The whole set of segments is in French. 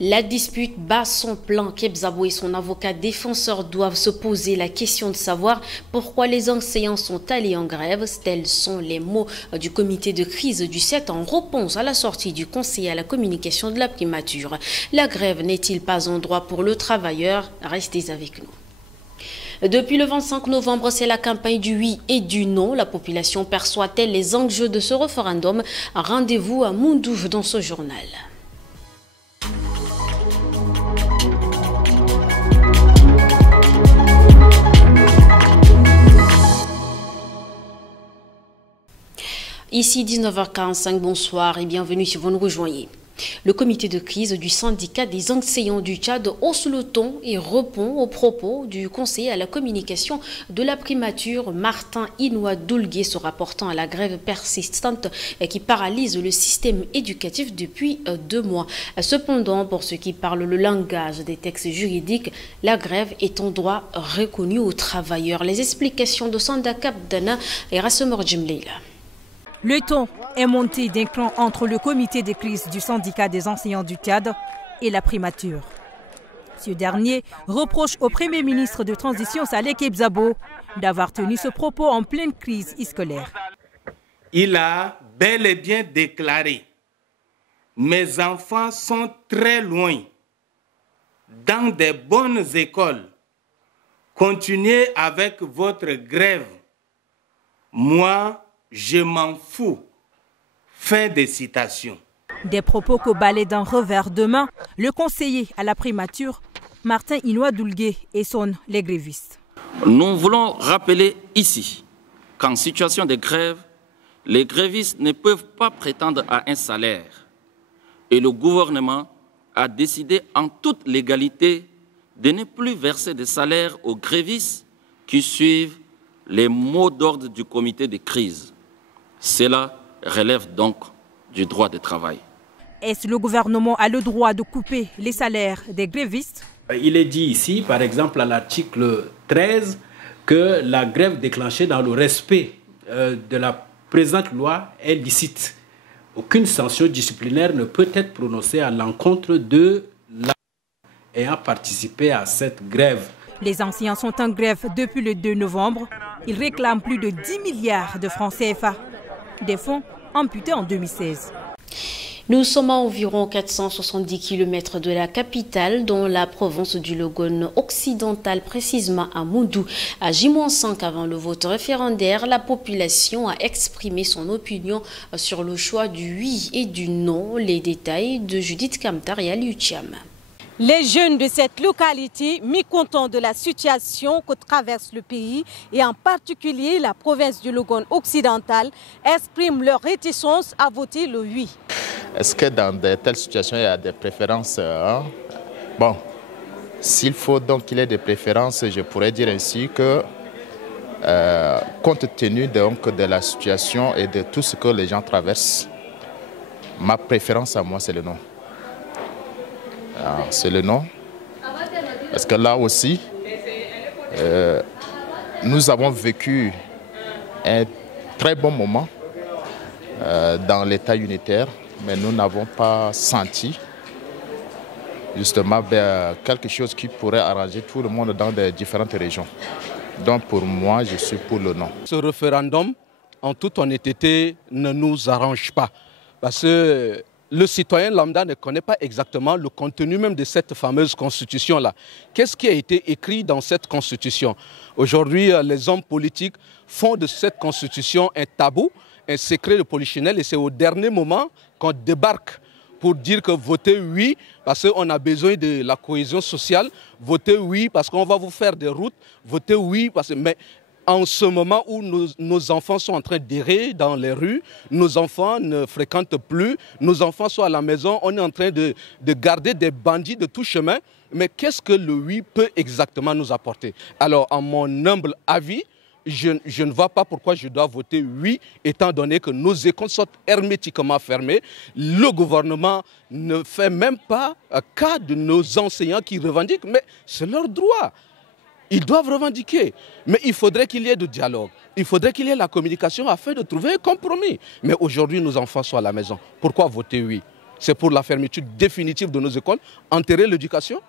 La dispute bat son plein. Kebzabo et son avocat défenseur doivent se poser la question de savoir pourquoi les enseignants sont allés en grève. Tels sont les mots du comité de crise du 7 en réponse à la sortie du conseiller à la communication de la primature. La grève n'est-il pas un droit pour le travailleur? Restez avec nous. Depuis le 25 novembre, c'est la campagne du oui et du non. La population perçoit-elle les enjeux de ce référendum? Rendez-vous à Moundouf dans ce journal. Ici 19h45, bonsoir et bienvenue si vous nous rejoignez. Le comité de crise du syndicat des enseignants du Tchad hausse le ton et répond aux propos du conseiller à la communication de la primature Martin Inouye-Doulgué se rapportant à la grève persistante qui paralyse le système éducatif depuis 2 mois. Cependant, pour ceux qui parlent le langage des textes juridiques, la grève est un droit reconnu aux travailleurs. Les explications de Sanda Kapdana et Rassemor Djimleila. Le ton est monté d'un cran entre le comité de crise du syndicat des enseignants du Tchad et la primature. Ce dernier reproche au Premier ministre de transition Saleh Kebzabo d'avoir tenu ce propos en pleine crise scolaire. Il a bel et bien déclaré « Mes enfants sont très loin, dans des bonnes écoles. Continuez avec votre grève. Moi, je m'en fous. » Fin de citation. Des propos qu'au balai d'un revers de main, le conseiller à la primature, Martin Inouye-Doulgué, essonne les grévistes. Nous voulons rappeler ici qu'en situation de grève, les grévistes ne peuvent pas prétendre à un salaire. Et le gouvernement a décidé en toute légalité de ne plus verser de salaire aux grévistes qui suivent les mots d'ordre du comité de crise. Cela relève donc du droit de travail. Est-ce le gouvernement a le droit de couper les salaires des grévistes? Il est dit ici, par exemple à l'article 13, que la grève déclenchée dans le respect de la présente loi est licite. Aucune sanction disciplinaire ne peut être prononcée à l'encontre de la ayant participé à cette grève. Les enseignants sont en grève depuis le 2 novembre. Ils réclament plus de 10 milliards de francs CFA. Des fonds amputés en 2016. Nous sommes à environ 470 km de la capitale, dans la province du Logone occidental, précisément à Moundou. À J-5 avant le vote référendaire, la population a exprimé son opinion sur le choix du oui et du non. Les détails de Judith Kamtar et Ali Ucham. Les jeunes de cette localité, mécontents de la situation que traverse le pays et en particulier la province du Logone occidental, expriment leur réticence à voter le oui. Est-ce que dans de telles situations, il y a des préférences Bon, s'il faut donc qu'il y ait des préférences, je pourrais dire ainsi que, compte tenu donc de la situation et de tout ce que les gens traversent, ma préférence à moi, c'est le non. C'est le non. Parce que là aussi, nous avons vécu un très bon moment dans l'État unitaire, mais nous n'avons pas senti justement quelque chose qui pourrait arranger tout le monde dans les différentes régions. Donc pour moi, je suis pour le non. Ce référendum, en toute honnêteté, ne nous arrange pas. Parce que le citoyen lambda ne connaît pas exactement le contenu même de cette fameuse constitution-là. Qu'est-ce qui a été écrit dans cette constitution? Aujourd'hui, les hommes politiques font de cette constitution un tabou, un secret de polichinelle, et c'est au dernier moment qu'on débarque pour dire que votez oui parce qu'on a besoin de la cohésion sociale, votez oui parce qu'on va vous faire des routes, votez oui parce que... Mais en ce moment où nos enfants sont en train d'errer dans les rues, nos enfants ne fréquentent plus, nos enfants sont à la maison, on est en train de garder des bandits de tout chemin. Mais qu'est-ce que le oui peut exactement nous apporter? Alors, à mon humble avis, je ne vois pas pourquoi je dois voter oui, étant donné que nos écoles sont hermétiquement fermées. Le gouvernement ne fait même pas cas de nos enseignants qui revendiquent, mais c'est leur droit. Ils doivent revendiquer. Mais il faudrait qu'il y ait de dialogue. Il faudrait qu'il y ait la communication afin de trouver un compromis. Mais aujourd'hui, nos enfants sont à la maison. Pourquoi voter oui? c'est pour la fermeture définitive de nos écoles, enterrer l'éducation,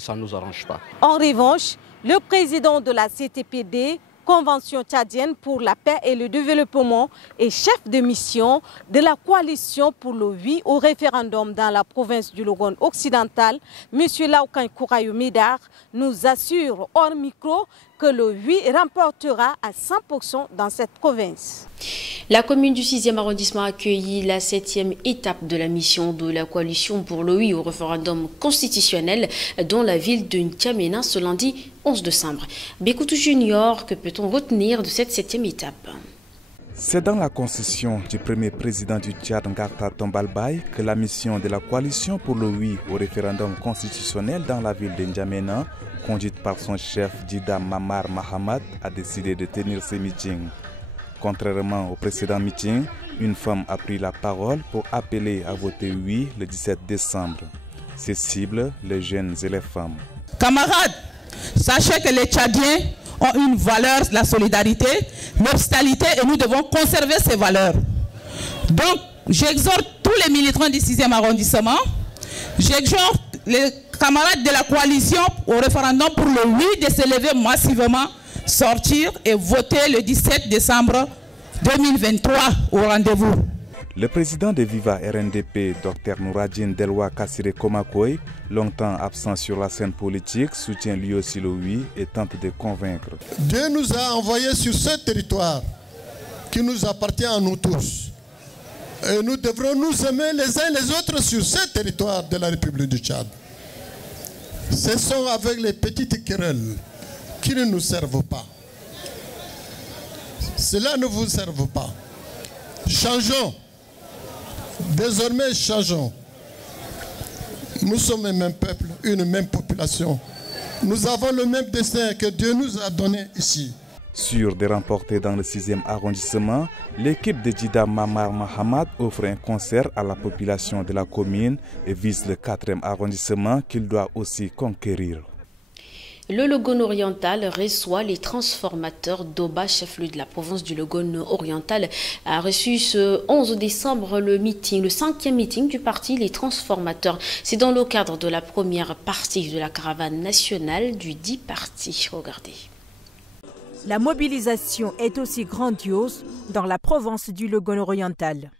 ça ne nous arrange pas. En revanche, le président de la CTPD, Convention tchadienne pour la paix et le développement, et chef de mission de la coalition pour le oui au référendum dans la province du Logone occidental, M. Laoukan Kourayo Médar, nous assure hors micro que le oui remportera à 100% dans cette province. La commune du 6e arrondissement a accueilli la 7e étape de la mission de la coalition pour le oui au référendum constitutionnel dans la ville de N'Djamena ce lundi 11 décembre. Bekoutou Junior, que peut-on retenir de cette 7e étape? C'est dans la concession du premier président du Tchad, Ngarta Tombalbaye, que la mission de la coalition pour le oui au référendum constitutionnel dans la ville de N'Djamena, conduite par son chef Djida Mamar Mahamat, a décidé de tenir ce meeting. Contrairement au précédent meeting, une femme a pris la parole pour appeler à voter oui le 17 décembre. Ses cibles, les jeunes et les femmes. Camarades, sachez que les Tchadiens ont une valeur, la solidarité, l'hospitalité, et nous devons conserver ces valeurs. Donc, j'exhorte tous les militants du 6e arrondissement, j'exhorte les camarades de la coalition au référendum pour le oui de se lever massivement, sortir et voter le 17 décembre 2023 au rendez-vous. Le président de Viva RNDP, Dr Nouradjine Delwa Kassire Komakoy, longtemps absent sur la scène politique, soutient lui aussi le oui et tente de convaincre. Dieu nous a envoyés sur ce territoire qui nous appartient à nous tous. Et nous devrons nous aimer les uns les autres sur ce territoire de la République du Tchad. Cessons avec les petites querelles qui ne nous servent pas. Cela ne vous serve pas. Changeons. Désormais, changeons. Nous sommes un même peuple, une même population. Nous avons le même destin que Dieu nous a donné ici. Sûr de remporter dans le 6e arrondissement, l'équipe de Djida Mamar Mahamat offre un concert à la population de la commune et vise le 4e arrondissement qu'il doit aussi conquérir. Le Logone oriental reçoit les transformateurs d'Oba, chef-lieu de la province du Logone oriental, a reçu ce 11 décembre le 5e meeting du parti Les Transformateurs. C'est dans le cadre de la première partie de la caravane nationale du dit parti. Regardez. La mobilisation est aussi grandiose dans la province du Logone oriental.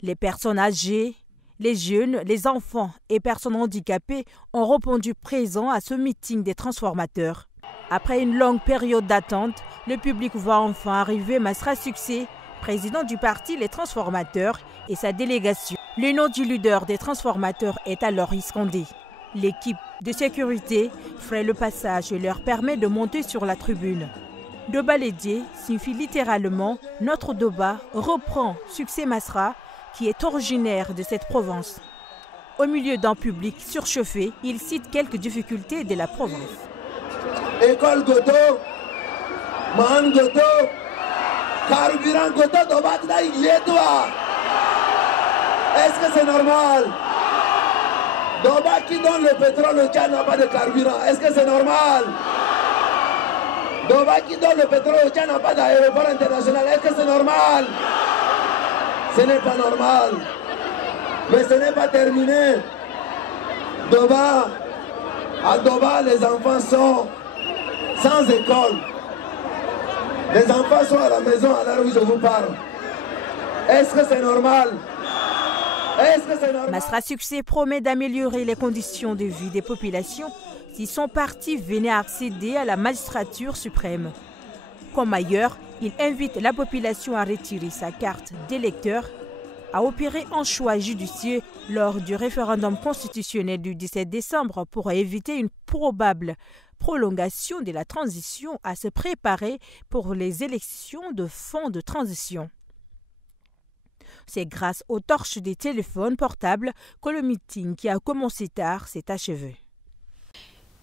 Les personnes âgées, les jeunes, les enfants et personnes handicapées ont répondu présents à ce meeting des transformateurs. Après une longue période d'attente, le public voit enfin arriver Masra Succès, président du parti Les Transformateurs, et sa délégation. Le nom du leader des transformateurs est alors scandé. L'équipe de sécurité ferait le passage et leur permet de monter sur la tribune. Doba Lédié signifie littéralement « Notre Doba reprend Succès Masra », qui est originaire de cette province. Au milieu d'un public surchauffé, il cite quelques difficultés de la province. École Godo, Man Godo, carburant Godo, Dobatna Yedwa. Est-ce que c'est normal? Doba qui donne le pétrole, le Tchad n'a pas de carburant. Est-ce que c'est normal? Doba qui donne le pétrole, le Tchad n'a pas d'aéroport international. Est-ce que c'est normal? Ce n'est pas normal, mais ce n'est pas terminé. Doba, à Doba, les enfants sont sans école. Les enfants sont à la maison à l'heure où je vous parle. Est-ce que c'est normal? Est-ce que c'est normal? Masra Succès promet d'améliorer les conditions de vie des populations si son parti venait à accéder à la magistrature suprême. Comme ailleurs, il invite la population à retirer sa carte d'électeur, à opérer un choix judicieux lors du référendum constitutionnel du 17 décembre pour éviter une probable prolongation de la transition, à se préparer pour les élections de fin de transition. C'est grâce aux torches des téléphones portables que le meeting qui a commencé tard s'est achevé.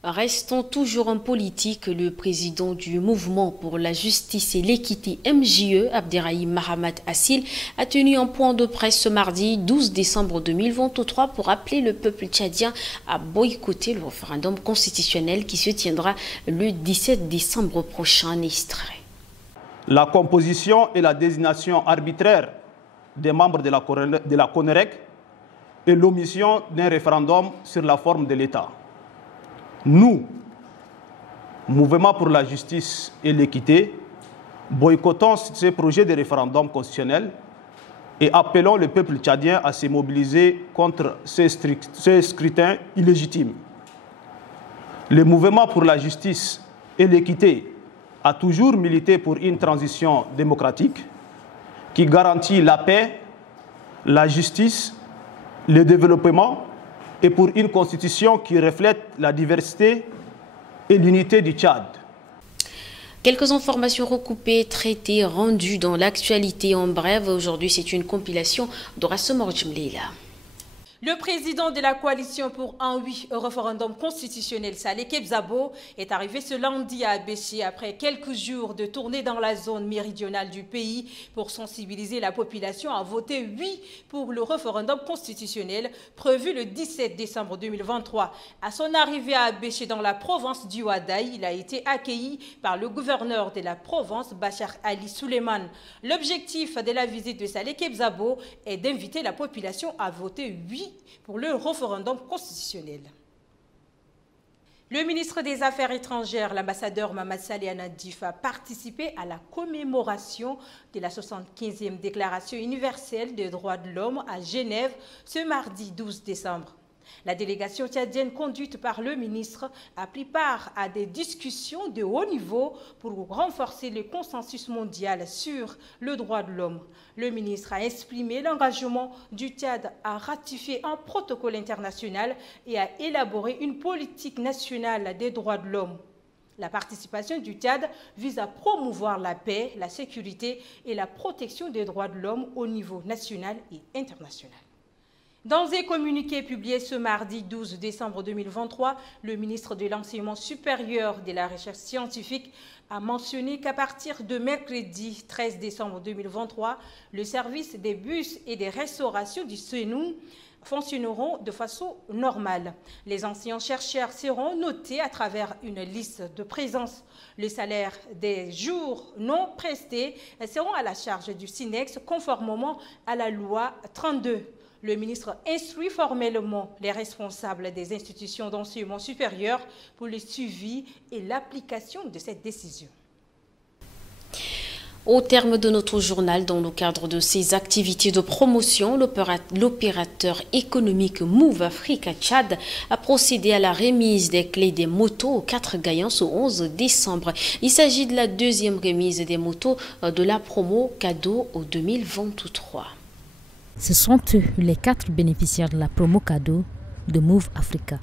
Restons toujours en politique. Le président du Mouvement pour la justice et l'équité MJE, Abderrahim Mahamat Assil, a tenu un point de presse ce mardi 12 décembre 2023 pour appeler le peuple tchadien à boycotter le référendum constitutionnel qui se tiendra le 17 décembre prochain. Extrait. La composition et la désignation arbitraire des membres de la CONEREC et l'omission d'un référendum sur la forme de l'État. Nous, Mouvement pour la justice et l'équité, boycottons ce projet de référendum constitutionnel et appelons le peuple tchadien à se mobiliser contre ces scrutins illégitimes. Le Mouvement pour la justice et l'équité a toujours milité pour une transition démocratique qui garantit la paix, la justice, le développement et pour une constitution qui reflète la diversité et l'unité du Tchad. Quelques informations recoupées, traitées, rendues dans l'actualité en bref. Aujourd'hui, c'est une compilation d'Horace Jimleila. Le président de la coalition pour un oui au référendum constitutionnel, Saleh Kebzabo, est arrivé ce lundi à Abéché après quelques jours de tournée dans la zone méridionale du pays pour sensibiliser la population à voter oui pour le référendum constitutionnel prévu le 17 décembre 2023. À son arrivée à Abéché dans la province du Ouadaï, il a été accueilli par le gouverneur de la province, Bachar Ali Suleiman. L'objectif de la visite de Saleh Kebzabo est d'inviter la population à voter oui pour le référendum constitutionnel. Le ministre des Affaires étrangères, l'ambassadeur Mamad Saleh Nadif, a participé à la commémoration de la 75e Déclaration universelle des droits de l'homme à Genève ce mardi 12 décembre. La délégation tchadienne conduite par le ministre a pris part à des discussions de haut niveau pour renforcer le consensus mondial sur le droit de l'homme. Le ministre a exprimé l'engagement du Tchad à ratifier un protocole international et à élaborer une politique nationale des droits de l'homme. La participation du Tchad vise à promouvoir la paix, la sécurité et la protection des droits de l'homme au niveau national et international. Dans un communiqué publié ce mardi 12 décembre 2023, le ministre de l'Enseignement supérieur et de la Recherche scientifique a mentionné qu'à partir de mercredi 13 décembre 2023, le service des bus et des restaurations du CENU fonctionneront de façon normale. Les enseignants-chercheurs seront notés à travers une liste de présence. Le salaire des jours non prestés seront à la charge du SINEX conformément à la loi 32. Le ministre instruit formellement les responsables des institutions d'enseignement supérieur pour le suivi et l'application de cette décision. Au terme de notre journal, dans le cadre de ses activités de promotion, l'opérateur économique Move Africa Tchad a procédé à la remise des clés des motos aux 4 gagnants ce 11 décembre. Il s'agit de la deuxième remise des motos de la promo cadeau au 2023. Ce sont eux les 4 bénéficiaires de la promo cadeau de Move Africa.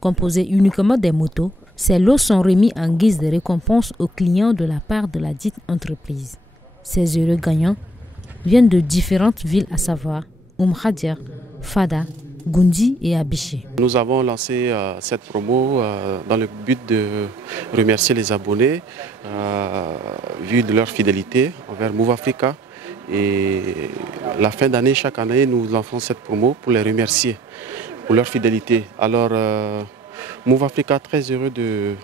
Composés uniquement des motos, ces lots sont remis en guise de récompense aux clients de la part de la dite entreprise. Ces heureux gagnants viennent de différentes villes, à savoir Khadjer, Fada, Gundi et Abéché. Nous avons lancé cette promo dans le but de remercier les abonnés vu de leur fidélité envers Move Africa. Et la fin d'année, chaque année, nous lançons cette promo pour les remercier pour leur fidélité. Alors, Move Africa très heureux de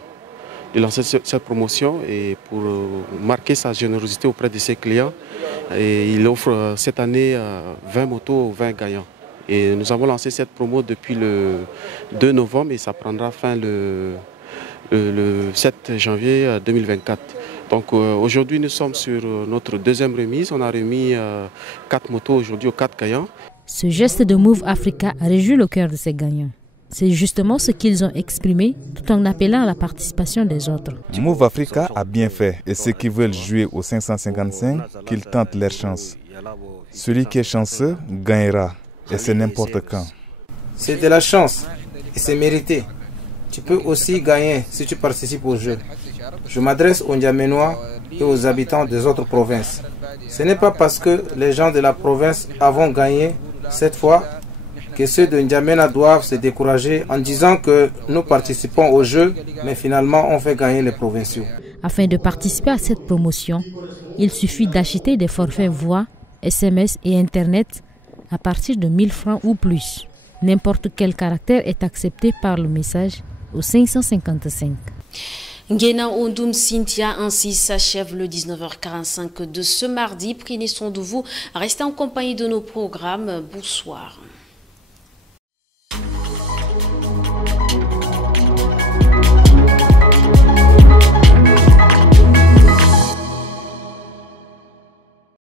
lancer cette promotion et pour marquer sa générosité auprès de ses clients. Et il offre cette année 20 motos aux 20 gagnants. Et nous avons lancé cette promo depuis le 2 novembre et ça prendra fin le 7 janvier 2024. Donc aujourd'hui nous sommes sur notre deuxième remise. On a remis 4 motos aujourd'hui aux 4 gagnants. Ce geste de Move Africa réjouit le cœur de ces gagnants. C'est justement ce qu'ils ont exprimé tout en appelant à la participation des autres. Move Africa a bien fait et ceux qui veulent jouer au 555, qu'ils tentent leur chance. Celui qui est chanceux gagnera et c'est n'importe quand. C'est de la chance et c'est mérité. Tu peux aussi gagner si tu participes au jeu. Je m'adresse aux N'Djaménois et aux habitants des autres provinces. Ce n'est pas parce que les gens de la province avons gagné cette fois que ceux de N'Djamena doivent se décourager en disant que nous participons au jeu, mais finalement on fait gagner les provinciaux. Afin de participer à cette promotion, il suffit d'acheter des forfaits voix, SMS et Internet à partir de 1000 francs ou plus. N'importe quel caractère est accepté par le message au 555. Ngena Ondoum Cynthia, ainsi s'achève le 19h45 de ce mardi. Prenez soin de vous, restez en compagnie de nos programmes. Bonsoir.